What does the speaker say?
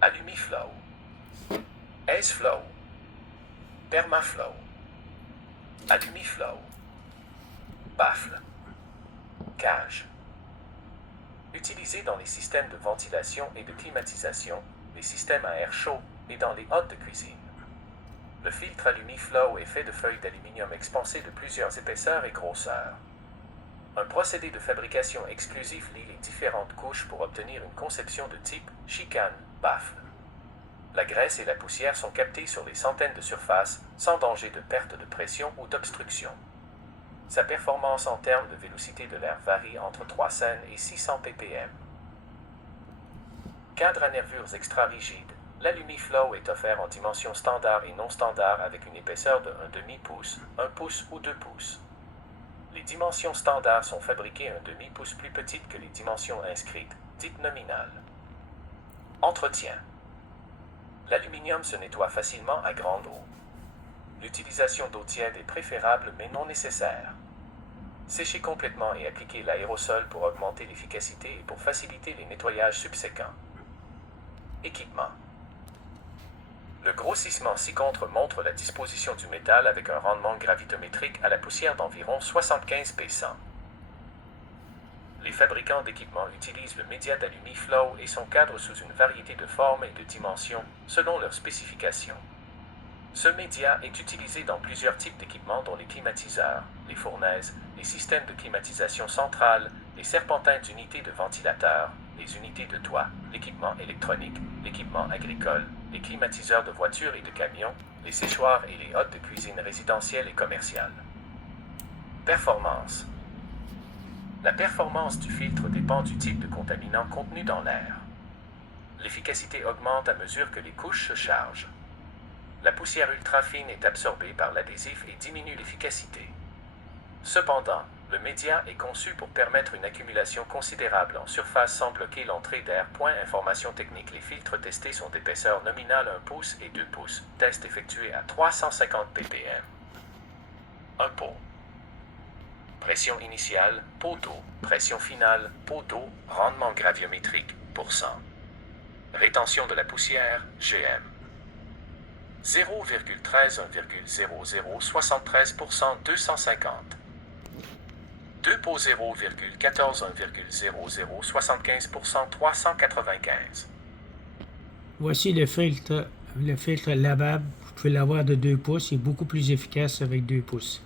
Alumiflow, Aceflow, Permaflow, Alumiflow, baffle, cage. Utilisé dans les systèmes de ventilation et de climatisation, les systèmes à air chaud et dans les hôtes de cuisine. Le filtre Alumiflow est fait de feuilles d'aluminium expansées de plusieurs épaisseurs et grosseurs. Un procédé de fabrication exclusif lie les différentes couches pour obtenir une conception de type chicane, baffle. La graisse et la poussière sont captées sur des centaines de surfaces, sans danger de perte de pression ou d'obstruction. Sa performance en termes de vélocité de l'air varie entre 300 et 600 ppm. Cadre à nervures extra-rigides, l'Alumiflow est offert en dimensions standard et non standard avec une épaisseur de 1/2 pouce, 1 pouce ou 2 pouces. Les dimensions standards sont fabriquées 1/2 pouce plus petites que les dimensions inscrites, dites nominales. Entretien. L'aluminium se nettoie facilement à grande eau. L'utilisation d'eau tiède est préférable mais non nécessaire. Sécher complètement et appliquer l'aérosol pour augmenter l'efficacité et pour faciliter les nettoyages subséquents. Équipement. Le grossissement ci-contre montre la disposition du métal avec un rendement gravitométrique à la poussière d'environ 75 p100. Les fabricants d'équipements utilisent le média d'Alumiflow et son cadre sous une variété de formes et de dimensions selon leurs spécifications. Ce média est utilisé dans plusieurs types d'équipements dont les climatiseurs, les fournaises, les systèmes de climatisation centrale, les serpentins d'unités de ventilateurs, les unités de toit, l'équipement électronique, l'équipement agricole, les climatiseurs de voitures et de camions, les séchoirs et les hôtes de cuisine résidentielles et commerciales. Performance. La performance du filtre dépend du type de contaminant contenu dans l'air. L'efficacité augmente à mesure que les couches se chargent. La poussière ultra fine est absorbée par l'adhésif et diminue l'efficacité. Cependant, le média est conçu pour permettre une accumulation considérable en surface sans bloquer l'entrée d'air. Information technique. Les filtres testés sont d'épaisseur nominale 1 pouce et 2 pouces. Test effectué à 350 ppm. Un pot. Pression initiale, pot d'eau. Pression finale, pot d'eau. Rendement graviométrique, %. Rétention de la poussière, GM. 0,13 250. 2 pots 0,14 75 395. Voici le filtre lavable. Vous pouvez l'avoir de 2 pouces. Il est beaucoup plus efficace avec 2 pouces.